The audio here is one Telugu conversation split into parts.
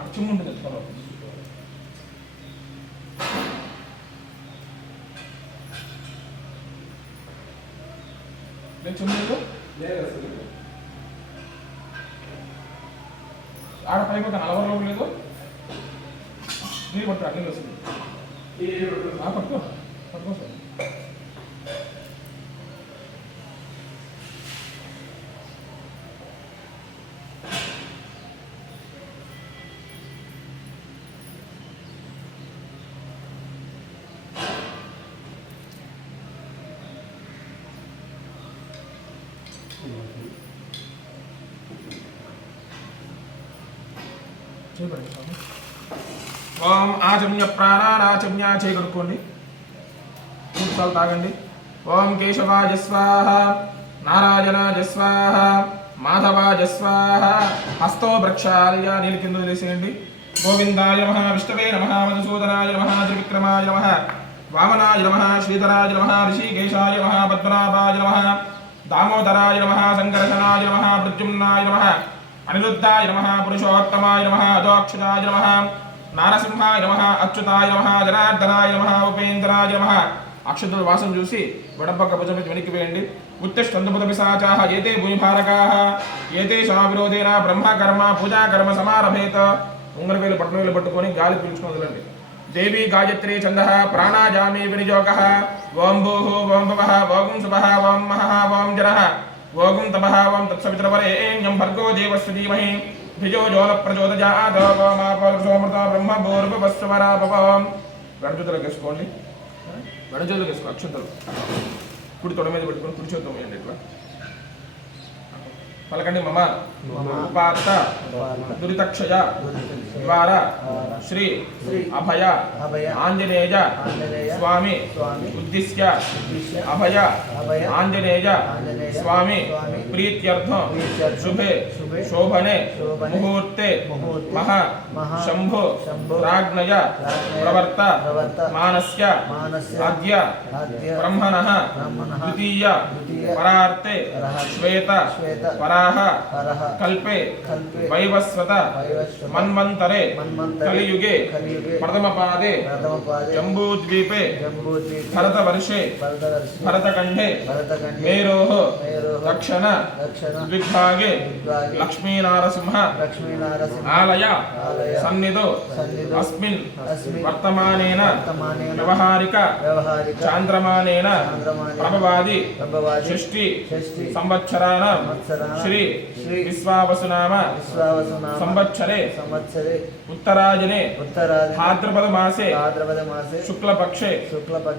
అచ్చుముంటుంది చుమ్ముడు ఆడ పైపోతే 40 రోజులు లేదు నీరు పట్టు అగ్ని వస్తుంది పట్టుకో పట్టుకో సార్ ఓం ఆచమ్య ప్రాణానాచమ్య చేయగలుక్కోండి 3 సార్లు తాగండి. ఓం కేశవాయ స్వాహ నారాయణాయ స్వాహ మాధవాయ స్వాహ హస్తో ప్రక్షాళ్య నీళ్ళు కింద వేసేయండి. గోవిందాయ నమః విష్ణవే నమః మధుసూదనాయ నమః త్రివిక్రమాయ నమః వామనాయ నమః శ్రీధరాయ నమః ఋషికేశాయ నమః పద్మనాభాయ నమః దామోదరాయ నమః సంకర్షణాయ నమః ప్రద్యుమ్నాయ నమః అనిరుద్ధాయ నమః పురుషోత్తమాయ నమః అజోక్షజాయ నమః నారసింహాయ నమః అచ్యుతాయ నమః జనార్దనాయ నమః ఉపేంద్రాయ నమః. అక్షతుల వాసం చూసి వడపక్క భుజం మీద వెనక్కి వేయండి. ఉత్తిష్టంతుపద పిశాచాః ఏతే భూమిభారకాః ఏతే విరోధేన బ్రహ్మ కర్మ పూజా కర్మ సమారభేత. ఉంగరవేలు పట్టణవేలు పట్టుకొని గాలి పీల్చుకొని వదలండి. దేవీ గాయత్రీ ఛందః ప్రాణాయామి వినియోగః. ఓం భూః ఓం భవః ఓం శుభః ఓం మహః ఓం జనః ఓం తపః ఓం తత్సవితృవరేణ్యం భర్గో దేవस्य ధీమహి ధియో యో న ప్రచోదయాత్. ఓం ఆపర్షోమృత బ్రహ్మ భూర్భువస్వరాపవం. గణజుతులకు వేసుకోండి. గణజుతులకు వేసుకో అక్షంతలు కుడి తొడ మీద పెట్టుకొని కుడి చేత్తో వేయండి. ఇట్లా పలకండి. మమ ఉపాత్త దురితక్షయ ద్వారా శ్రీ అభయ ఆంజనేయ స్వామి ఉద్దిశ్య అభయ ఆంజనేయ స్వామి ప్రీత్యర్థం శుభే శోభనే ముహూర్తే మహా శంభో రాజ్ఞయ ప్రవర్త మానస్య అద్య బ్రహ్మణః ద్వితీయ పరార్తే శ్వేత పరాహ కల్పే వైవస్వత మన్వంతరే కలియుగే ప్రథమ పాదే జంబూద్వీపే భరతవర్షే భరతఖండే మేరోః దక్షిణ ద్విగ్భాగే లక్ష్మీనారసింహ ఆలయ సన్నిధో అస్మిన్ వర్తమానేన వ్యవహారిక చాంద్రమానేన ప్రభవాది షష్ఠి సంవత్సరాణం శ్రీ విశ్వావసునామ సంవత్సరే ఉత్తరాయణే భాద్రపద మాసే శుక్లపక్షే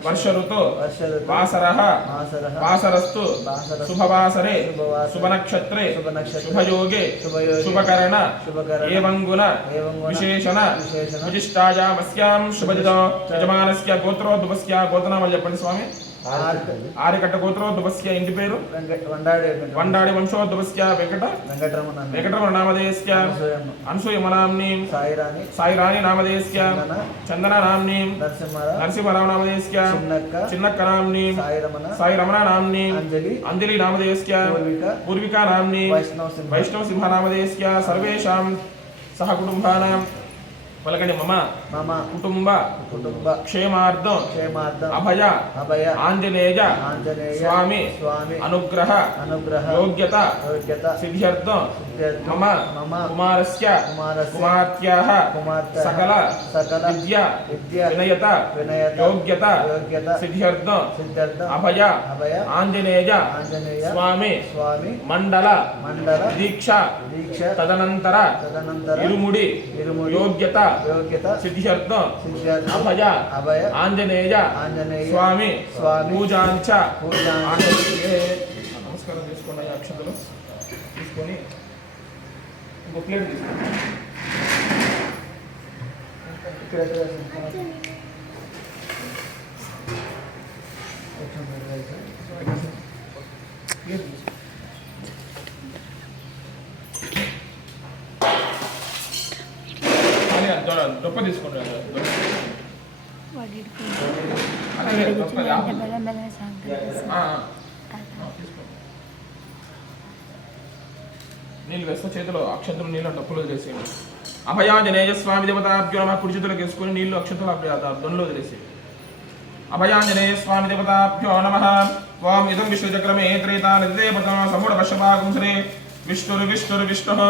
వర్ష ఋతు వాసరః వాసరస్తు శుభవాసరే శుభనక్షత్రే శుభయోగే శుభకరణ ఏవం గుణ విశేషణ విశిష్టాయామస్యాం శుభదిదో యజమానస్య గోత్రోద్భవస్య గోత్రనామాలు చెప్పండి స్వామి. ఆరికట్ట గోత్రోద్భవస్య ఇంటి పేరు వండాడి వంశోద్భవస్య వెంకటరమణ నామధేయస్య అనసూయమనామ్నీం సాయిరాణి నామధేయస్య చందన నామ్నీం నరసింహరావు నామధేయస్య చిన్నక్క నామ్నీం సాయిరమణ నామ్నీం అంజలి నామధేయస్య పూర్వికా నామ్నీం వైష్ణవ సింహ నామధేయస్య సర్వేషాం సహ కుటుంబానాం పలకండి. మమ కుటుంబ క్షేమార్థం అభయ ఆంజనేయ స్వామి అనుగ్రహ యోగ్యత సిద్ధ్యర్థం మమ కుమారస్య కుమార్త్యాః సకల విద్య వినయత యోగ్యత సిద్ధ్యర్థం అభయ ఆంజనేయ స్వామి మండల దీక్ష తదనంతర ఇరుముడి యోగ్యత సిద్ధ్యర్థం అభయ ఆంజనేయ స్వామి పూజాంచ. నమస్కారం చేసుకోండి. అక్షతలు తీసుకొని ఇంకో ప్లేట్ తీసుకోండి. దొప్ప తీసుకోండి. నీళ్ళు వేస్తే చేతిలో అక్షంతలు నీళ్ళు డప్పులు వదిలేసేయండి. అభయాంజనేయ స్వామి దేవతాభ్యో నమః. కుడి చేతులకు వేసుకొని నీళ్లు అక్షంతలు దొన్నులు వదిలేసేయండి. అభయాంజనేయ స్వామి దేవతాభ్యో నమః. ఓం ఇదం విష్ణుచక్రమే త్రేతానిదేవతా సమూఢ పశ్యపాకం శ్రీ విష్ణుర్విష్ణుర్విష్ణుః.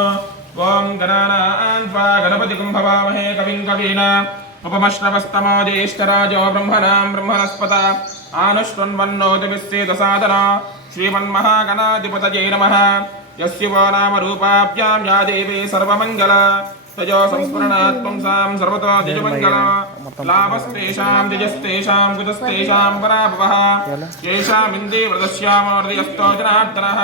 ఓం గణానాన్ త్వా గణపతికం భవామహే కవిం కవీనా ఉపమశ్రవస్తమో జ్యేష్ఠరాజో బ్రహ్మణాం బ్రహ్మణస్పత ఆనుష్ఠున్వన్నోతిభిస్సేద సాదన. శ్రీమన్మహాగణాధిపతయే నమః. యస్య వో నామ రూపాభ్యాం యా దేవీ సర్వమంగళ తజో సంస్మరణాత్ పుంసాం సర్వతో దిజమంగళ. లాభస్తేషాం దిజస్తేషాం కుతస్తేషాం పరాభవః. యేషామిందే వ్రతశ్యామోర్దయస్తో జనార్దనః.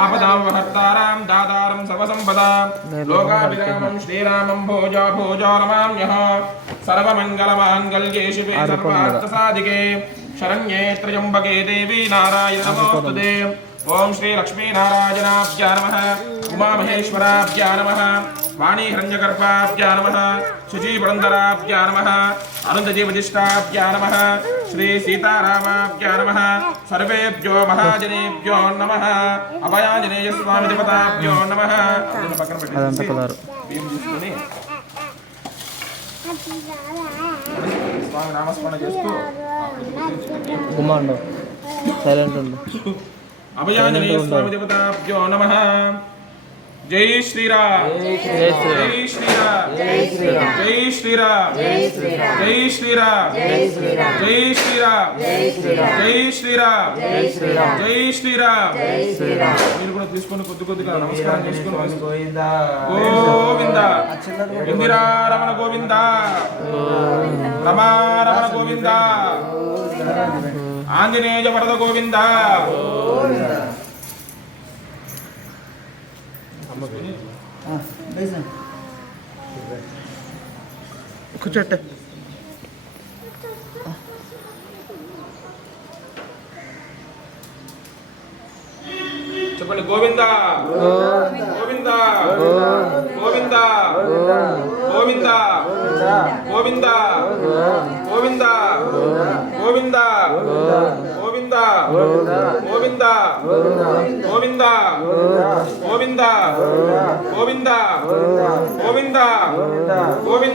ఆపదామహర్తారాం దాతారం సర్వసంపదాం. లోకాభిరామం శ్రీరామం భోజో భోజో నమామ్యః. సర్వమంగళమాంగళ్యే శివే సర్వార్థసాధికే శరణ్యే త్ర్యంబకే దేవి నారాయణ నమోస్తుతే. ఓం శ్రీ లక్ష్మీనారాయణాభ్యా నమః. ఉమామహేశ్వరాభ్యా నమః. వాణీ హిరణ్యగర్భాభ్యా నమః. శుచీపురందరాభ్యా నమః. అనంతజీవదిష్టాభ్యా నమః. శ్రీ సీతారామాభ్యా నమః. సర్వేభ్యో మహాజనేభ్యో నమః. అభయాంజనేయ స్వామి దేవతాభ్యో నమః. పక్కన పెట్టేసి బియ్యం తీసుకొని స్వామి నామస్మరణ చేస్తూ సైలెంట్ ఉండు. అభయాంజనేయ స్వామి దేవతాభ్యో నమః. జై శ్రీరామ్ జై శ్రీరామ్ జై శ్రీరామ్ జై శ్రీరామ్ జై శ్రీరామ్ జై శ్రీరామ్ జై శ్రీరామ్ జై శ్రీరామ్ జై శ్రీరామ్ జై శ్రీరామ్ జై శ్రీరామ్ జై శ్రీరామ్. మీరు కూడా తీసుకొని కొద్ది కొద్దిగా నమస్కారం చేసుకొని గోవిందా గోవిందా. ఇందిరారమణ గోవిందా రమారమణ గోవిందా. ఆంజనేయ వరద గోవిందా. కూర్చోట్టే. చెప్పండి. గోవిందా గోవిందా గోవిందా గోవిందా గోవిందా గోవిందా గోవిందా గోవిందా గోవిందా గోవిందా గోవిందా గోవిందా గోవిందా గోవిందా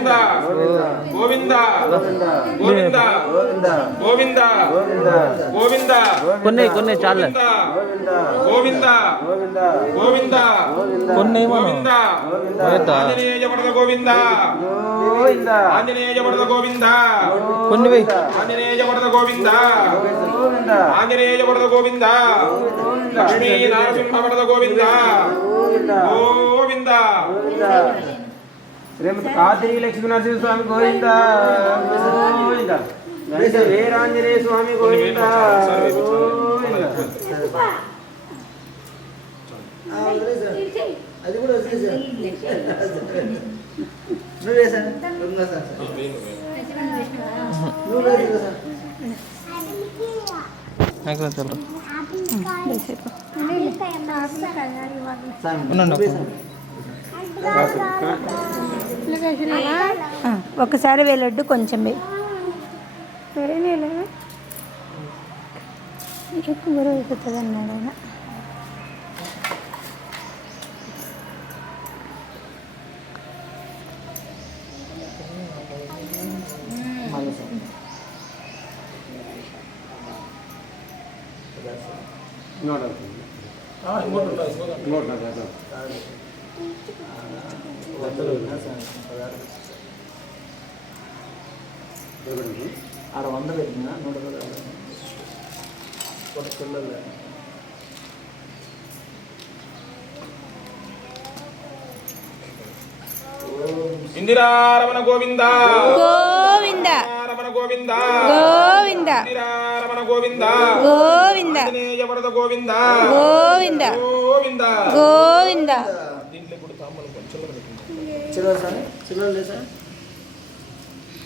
గోవిందా గోవిందా గోవిందా గోవిందా. కొన్ని చాలే. గోవిందా గోవిందా కొన్ని గోవిందా. ఆంజనేయ వరద గోవిందా ఆంజనేయ వరద గోవిందా. కొన్ని ఆంజనేయ వరద గోవిందా ఆంజనేయ వరద గోవిందా. లక్ష్మీ నరసింహ వరద గోవిందా గోవిందా. కాదిరి లక్ష్మీ నరసింహ స్వామి గోవిందా గోవిందా. వీరాంజనేయ స్వామి గోవిందా గోవిందా. అది కూడా ఒకసారి వెళ్ళొద్దు కొంచెం ఎక్కువ బరువు అయిపోతుంది అన్నాడు ఆయన. ఆడ 100 పెట్టినా 100 ఇందిరారమణ గోవిందా గోవిందా రమణ గోవిందా గోవిందా ఇందిరారమణ గోవిందా గోవిందా ఆంజనేయ వరద గోవిందా గోవిందా గోవిందా గోవిందా. దీంట్లో కూడా తాంబూలం చిల్లర పెట్టింది. చిల్లర లేదు సార్.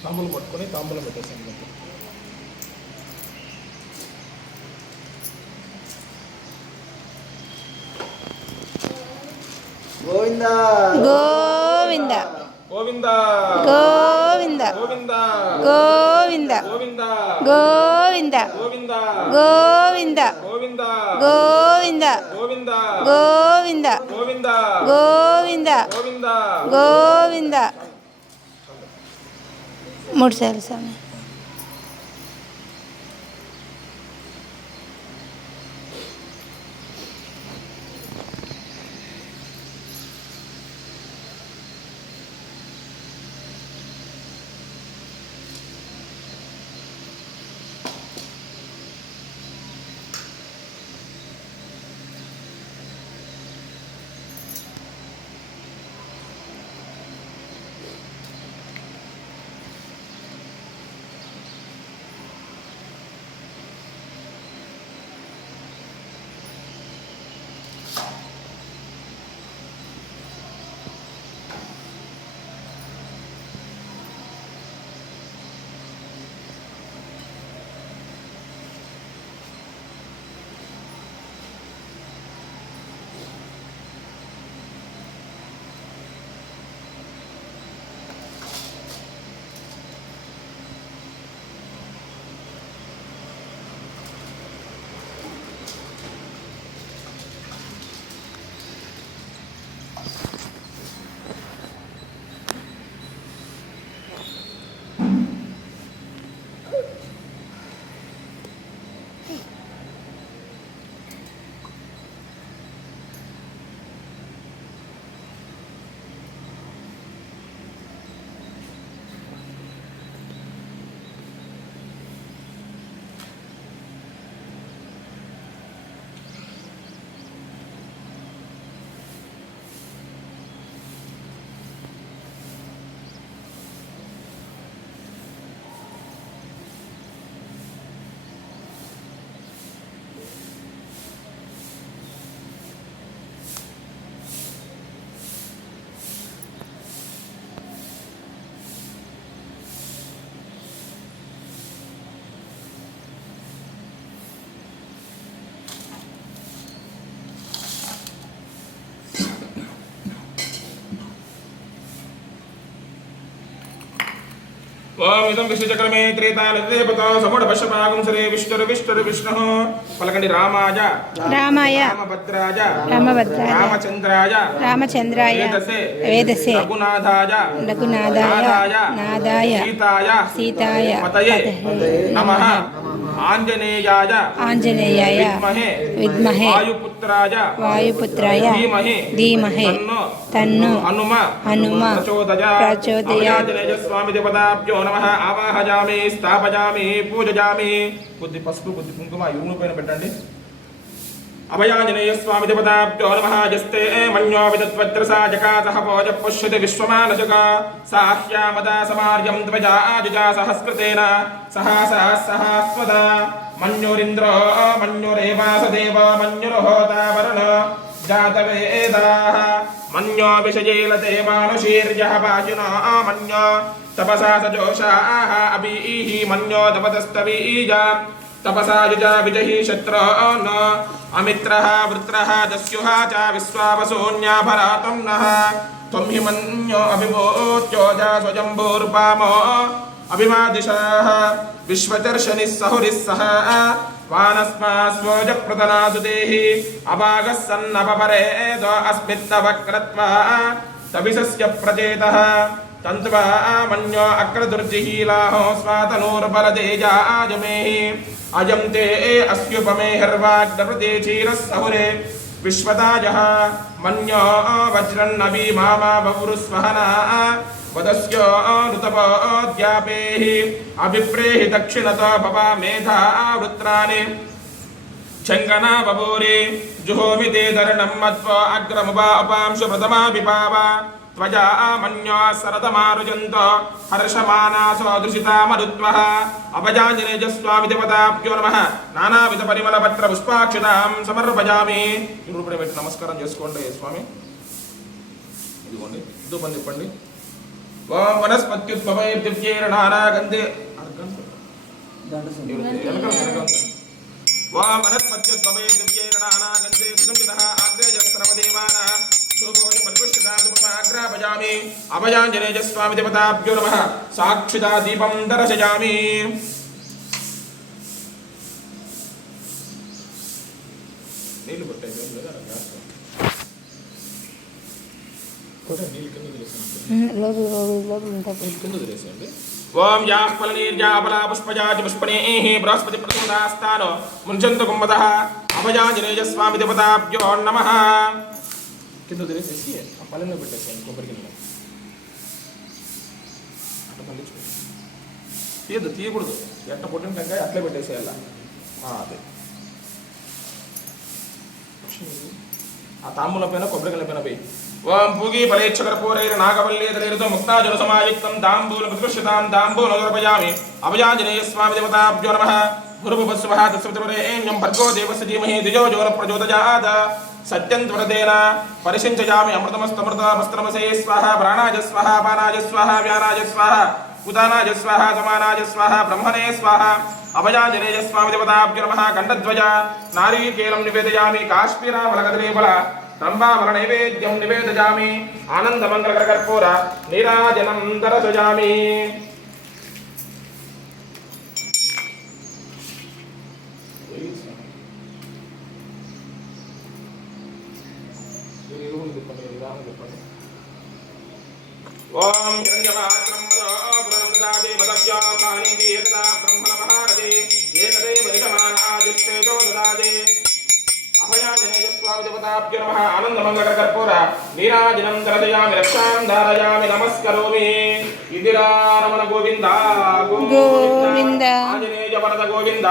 తాంబూలం పట్టుకొని తాంబూలం పెట్టేసాను. గోవింద గోవింద గోవింద గోవింద గోవింద గోవింద గోవింద గోవింద గోవింద గోవింద గోవింద గోవింద గోవింద గోవింద గోవింద గోవింద గోవింద గోవింద 3 సార్లు స్వామి. ఓం ఇదం విష్ణుచక్రమే త్రేతానదేవతో సముడపశపాగం శ్రీ విష్ణుర్విష్ణుర్విష్ణుః పలకండి రామాయ రామాయ రామభద్రాయ రామభద్రాయ రామచంద్రాయ రామచంద్రాయ వేదసే వేదసే రఘునాథాయ రఘునాథాయ నాదాయ సీతాయ సీతాయ పతయే నమః ఆంజనేయాయ ఆంజనేయాయ విద్మహే వాయుపుత్రాయ వాయుపుత్రాయ ధీమహి తన్ను హనుమ ప్రచోదయాత్. ఆంజనేయ స్వామి దేవతాభ్యో నమః ఆవాహయామి స్థాపయామి పూజయామి. కొద్ది పసుపు కొద్ది కుంకుమ యూను పైన పెట్టండి. అభయాంజనేయ స్వామి దేవతాభ్యో నమః యస్తే మన్యో విదత్వత్రసా జకాసహ పోజ పుష్యతి విశ్వమానశక సాహ్యామదా సమార్యం త్వజా ఆజుజా సహస్కృతేన సహస్వద మన్యురింద్రో మన్యురేవాసదేవ మన్యుర్హోతా వరుణ జాతవేదాః మన్యో విషయేలతే మానుషీర్యః పాశునా మన్యో తపసా సజోషాః అబీః మన్యో తపతస్తవీజ తపసా యుజా విజహి శత్రున్ అమిత్రః వృత్రః దస్యుః చ విశ్వావసోన్యాభరాతం నః త్వం హి మన్యో అభిమోత్యోజా స్వజంభూర్పామో అభిమాదిశాః విశ్వచర్షనిః సహురిః సహ వానస్మాస్వోజ ప్రతనాసుదేహి అభాగः సన్నపపరేద అస్మిత్తవక్రత్వా తవిసస్య ప్రచేతః తంత్వా మన్యో అగ్రదుర్జిహీలాహో స్వాతనూర్బలతేజాజమేహి అయం తే అస్యుపమేహర్వాగ్రప్రదేశీరः సహురే విశ్వతాజః మన్యో వజ్రన్నభి మామా బభురుస్వహనా వదస్యో నృతపోద్యాపేహి అభిప్రేహి దక్షిణతో భవ మేధా వృత్రాని చంగనా బభూరి జుహోమి తే ధరణం మత్వో అగ్రముపా అపాంశు ప్రథమా విపావ త్వజా మన్యో సరదమారుజంతో హర్షమానాసో దృశితామరుత్వః అభయాంజనేయ స్వామి దేవతాభ్యో నమః నానావిధ పరిమళ పత్ర పుష్పాక్షతాం సమర్పయామి. రూపణ పెట్టి నమస్కారం చేసుకోండి స్వామి. ఇదిగోండి ధూపం తిప్పండి. ఓం వనస్పత్యుద్భవైర్దివ్యైర్నానాగంధే ఓం వనస్పత్యుద్భవైర్దివ్యైర్నానాగంధే సుగంధితః ఆగ్రేయ సర్వదేవానాం ధూపోయం दर्शयामि अभयाञ्जनेय स्वामी देवताभ्यो नमः साक्षिता दीपं दर्शयामि నీళ్ళు పట్టాయి లేదా గ్యాస్ కొట్ట నీళ్ళు కింద వదిలేసేయండి ఓం యాః ఫలనీర్యాపలా పుష్పజాతి పుష్పణేః బృహస్పతి ప్రసూదాస్తానో ముంచంతు కుంభతః అభయాञ्जनेय స్వామి దేవతాభ్యో నమః కింద వదిలేసేసి ఆ పళ్ళెంలో పెట్టేసేయండి కొబ్బరి కింద అట్లా పల్లించుకోండి తీయకూడదు ఎట్ట పొట్టిన టెంకాయ అట్లే పెట్టేసేయాల అదే ఆ తాంబూల పైన కొబ్బరికాయల పైన పోయి ఓం పూగి ఫలేచ్చకర్పూరైర్ నాగవల్లేతరైర్తో ముక్తాజన సమాయుక్తం దాంబూల ప్రతిష్ఠితాం దాంబూలమర్పయామి అభయాञ्जनेय స్వామి దేవతాభ్యో నమః గురుభువస్సువః తస్సవితుర్వరేణ్యం భర్గో దేవస్య ధీమహి ధియో జో న ప్రచోదయాత్ సత్యం త్వరతేన పరిశించయామి అమృతమస్తమృతమస్త్రమసే స్వాహ ప్రాణాయ స్వాహ పానాయ స్వాహ వ్యానాయ స్వాహ ఉదానాయ స్వాహ సమానాయ స్వాహ బ్రహ్మణే స్వాహ అభయాञ्जनेय స్వామి దేవతాభ్యో నమః గండధ్వజ నారీకేలం నివేదయామి కాశ్మీరాఫలకదలీఫల రంభాఫల నైవేద్యం నివేదయామి ఆనందమంగళకర్పూర నీరాజనం దర్శయామి ఓం హిరణ్యపాత్రం పురందదాది మదవ్యా సానిధి ఏకదా బ్రహ్మణ మహారథి ఏకదేవ యజమానాదిష్టేజో దదాది అభయాञ्जनेय స్వామి దేవతాభ్యో నమః ఆనందమంగళకర్పూర నీరాజనం దర్శయామి రక్షాం ధారయామి నమస్కరోమి ఇందిరారమణ గోవింద గోవింద ఆంజనేయ వరద గోవింద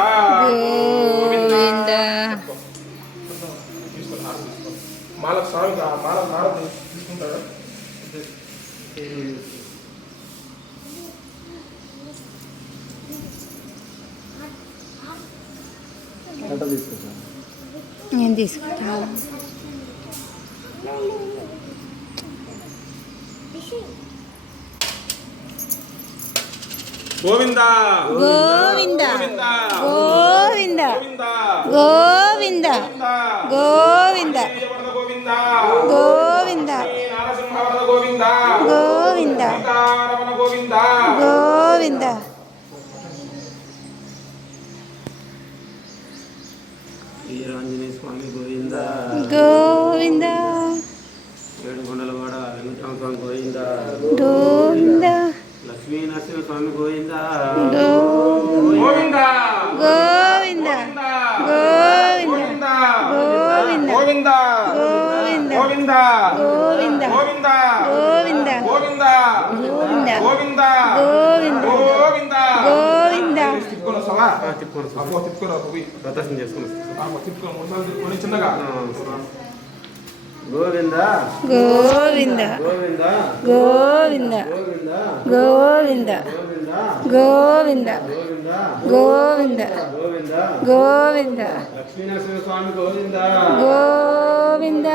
గోవింద మాల స్వామి మాల హారతి తీసుకుంటాడు నేను తీసుకుంటాను గోవింద గోవింద గోవింద గోవింద గోవింద గోవింద గోవింద గోవింద నరసింహవరద గోవింద గోవింద సీతారమణ గోవింద గోవింద వీరాంజనేయ స్వామి గోవింద గోవింద ఏడుకొండలవాడ వెంకటరామ స్వామి గోవింద గోవింద లక్ష్మీ నరసింహ స్వామి గోవింద గోవింద గోవింద గోవింద గోవింద గోవింద గోవింద గోవింద గోవింద గోవింద గోవింద గోవింద గోవింద గోవింద గోవింద గోవింద గోవింద తిప్పుకోను సవా తిప్పుకోండి అబ్బో తిప్పుకోరా పోయి ప్రదర్శన చేసుకుని తిప్పుకోను మూడుసార్లు తిప్పుకొని చిన్నగా గోవింద గోవింద గోవింద గోవింద గోవింద గోవింద గోవింద గోవింద గోవింద గోవింద గోవింద గోవింద లక్ష్మీ నరసింహ స్వామి గోవింద గోవింద